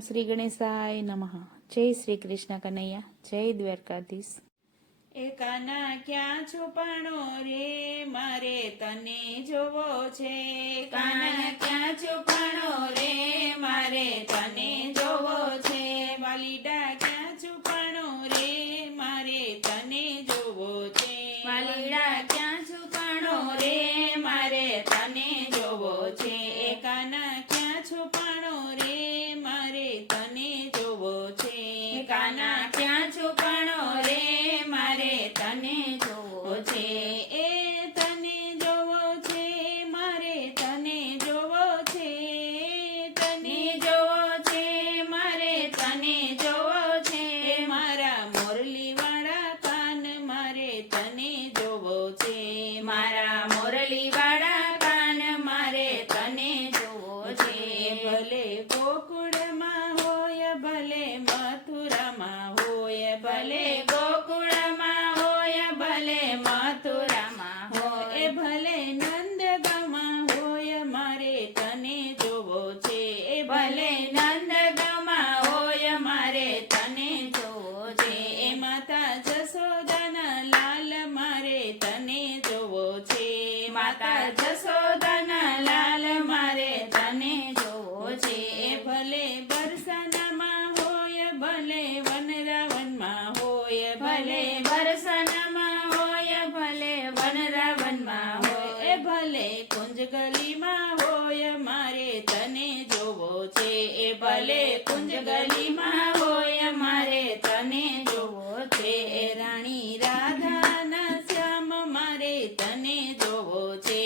શ્રી ગણેશાય નમઃ. જય શ્રી કૃષ્ણ કનૈયા, જય દ્વારકાધીશ. કાના ક્યાં છુપાણો રે, મારે તને જોવો છે. કાના ક્યાં છુપાણો રે, મારે તને જોવો છે. વાલીડા ક્યાં છુપાણો રે, મારે તને જોવો છે. વાલીડા ક્યાં છુપાણો રે, મારે તને જોવો છે. કાના ક્યાં છુપાણો રે, મારે તને જોવો છે. કાના ક્યાં છુપાણો રે, મારે તને જોવો છે. એ તને જોવો છે, મારે તને જોવો છે. તને જોવો છે, મારે તને જોવો છે. મારા મોરલીવાળા કાન, મારે તને જોવો છે. મારા મોરલીવાળા કાન, મારે તને જોવો છે. ભલે ગોકુળમાં હોય, ભલે મથુરામાં હોય, ભલે ગોકુળમાં હોય, ભલે મથુરામાં હોય, ભલે નંદગામમાં હોય, મારે તને જોવો છે. ભલે નંદગામમાં હોય, મારે તને જોવો છે. માતા જશોદાના લાલ, મારે તને જોવો છે. માતા જશોદાના લાલ, મારે તને જોવો છે. ભલે બરસાનામાં હોય, ભલે વનરાવનમાં હોય, ભલે બરસાનામાં હોય, ભલે વનરાવનમાં હોય, ભલે કુંજ ગલીમાં હોય, મારે તને જોવો છે. ભલે કુંજ ગલીમાં હોય, મારે તને જોવો છે. રાણી રાધાના શ્યામ, મારે તને જોવો છે.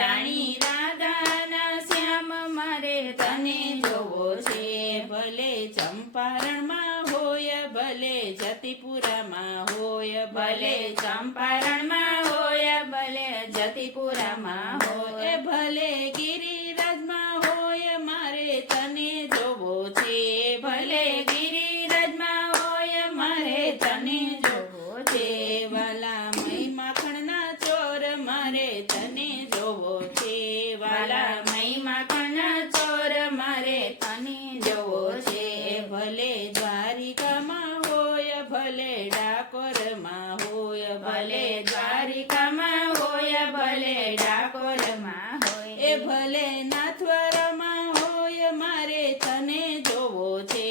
રાણી રાધાના શ્યામ, મારે તને જોવો છે. ભલે ચંપારણમાં હોય, ભલે જતીપુરામાં હોય, ભલે ચંપારણમાં હોય, ભલે જતીપુરામાં હોય, ભલે ગિરિરાજમાં હોય, મારે તને જોવો છે. ભલે ગિરિરાજમાં હોય, મારે તને જોવો છે. વાલા મઈ માખણના ચોર, મારે તને જોવો છે. વાલા મઈ માખણના ચોર, મારે તને જોવો છે. ભલે દ્વારિકામાં હોય, ભલે ડાકોરમાં હોય, ભલે દ્વારિકામાં હોય, ભલે ડાકોરમાં હોય, ભલે નાથદ્વારામાં હોય, મારે તને જોવો છે.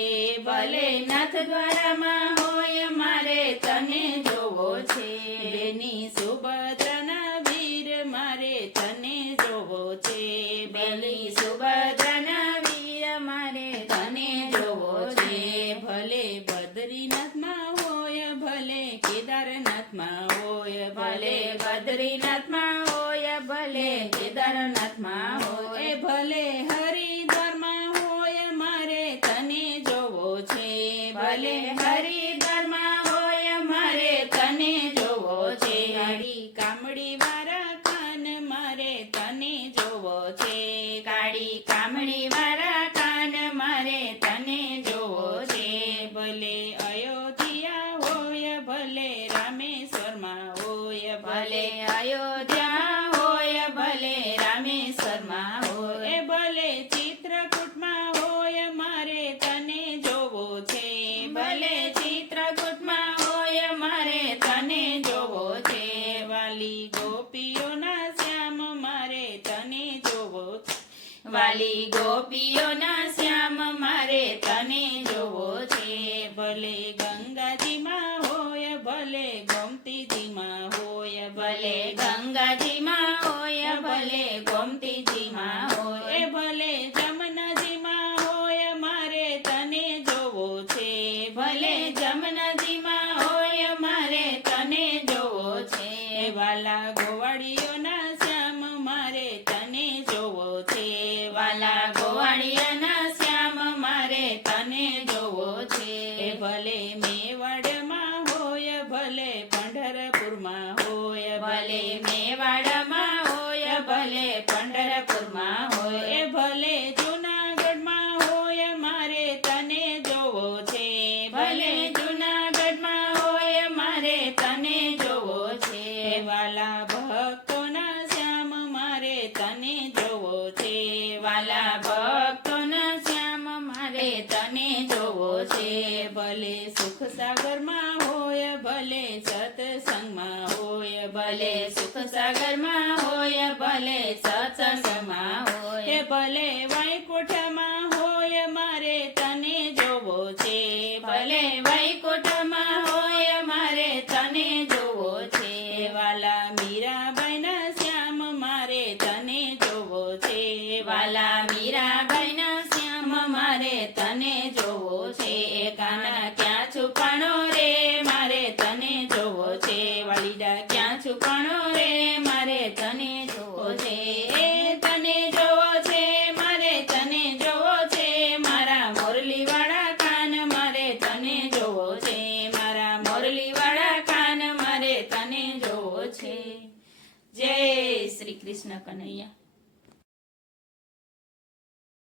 ભલે નાથદ્વારામાં હોય, મારે તને જોવો છે. બેની સુભદ્રાના વીર, મારે તને જોવો છે. બેની સુભદ્રાના વીર, મારે તને જોવો છે. ભલે બદ્રીનાથમાં હોય, ભલે કેદારનાથમાં હોય, ભલે બદ્રીનાથમાં હોય, ભલે કેદારનાથમાં હોય, ભલે હરિદ્વારમાં હોય, મારે તને જોવો છે. ભલે હરિદ્વારમાં હોય, મારે તને જોવો છે. કાળી કામડી વાળા કાન, મારે તને જોવો છે. કાળી કામડી વાળા કાન, મારે તને જોવો છે. ભલે અયોધ્યા હોય, ભલે રામેશ્વરમાં હોય, ભલે અયોધ્યા હોય, ભલે રામેશ્વરમાં હોય, ભલે ચિત્રકૂટમાં હોય, મારે તને જોવો છે. ભલે ચિત્રકૂટમાં હોય, મારે તને જોવો છે. વાલી ગોપીઓના શ્યામ, મારે તને જોવો છે. વાલી ગોપીઓના શ્યામ, મારે તને જોવો છે. ભલે ગંગાજીમાં હોય, ભલે ગોમતીજીમાં હોય, ભલે ગંગાજીમાં હોય, ભલે ગોમતીજીમાં હોય, ભલે જમનાજીમાં હોય, મારે તને જોવો છે. ભલે જમનાજીમાં હોય, મારે તને જોવો છે. વાલા ગોવાળીઓના શ્યામ, મારે તને જોવો છે. વાલા ગોવાળીઓના શ્યામ, મારે તને જોવો છે. ભલે મેવાડમાં હોય, ભલે પંઢરપુરમાં હોય, ભલે મેવાડમાં હોય, ભલે પંઢરપુરમાં હોય, ભલે જૂનાગઢમાં હોય, મારે તને જોવો છે. ભલે જૂનાગઢમાં હોય, મારે તને જોવો છે. વાલા ભક્તોના શ્યામ, મારે તને જોવો છે. વાલા ભક્તોના શ્યામ, મારે તને સત્સંગમાં હોય ભલે સુખ સાગરમાં હોય ભલે સત્સંગમાં હોય ભલે વૈકુંઠમાં હોય મારે તને જોવો છે ભલે વૈકુંઠમાં હોય મારે તને જોવો છે વાલા મીરાબાઈના શ્યામ મારે તને જોવો છે વાલા મીરાબાઈના શ્યામ મારે તને જોવો છે કાના ક્યાં છુપાણો રે મારે તને જોવો છે વાલીડા ક્યાં છુપાણો રે મારે તને જોવો છે તને જોવો છે મારે તને જોવો છે મારા મોરલીવાળા કાન મારે તને જોવો છે મારા મોરલીવાળા કાન મારે તને જોવો છે જય શ્રી કૃષ્ણ કનૈયા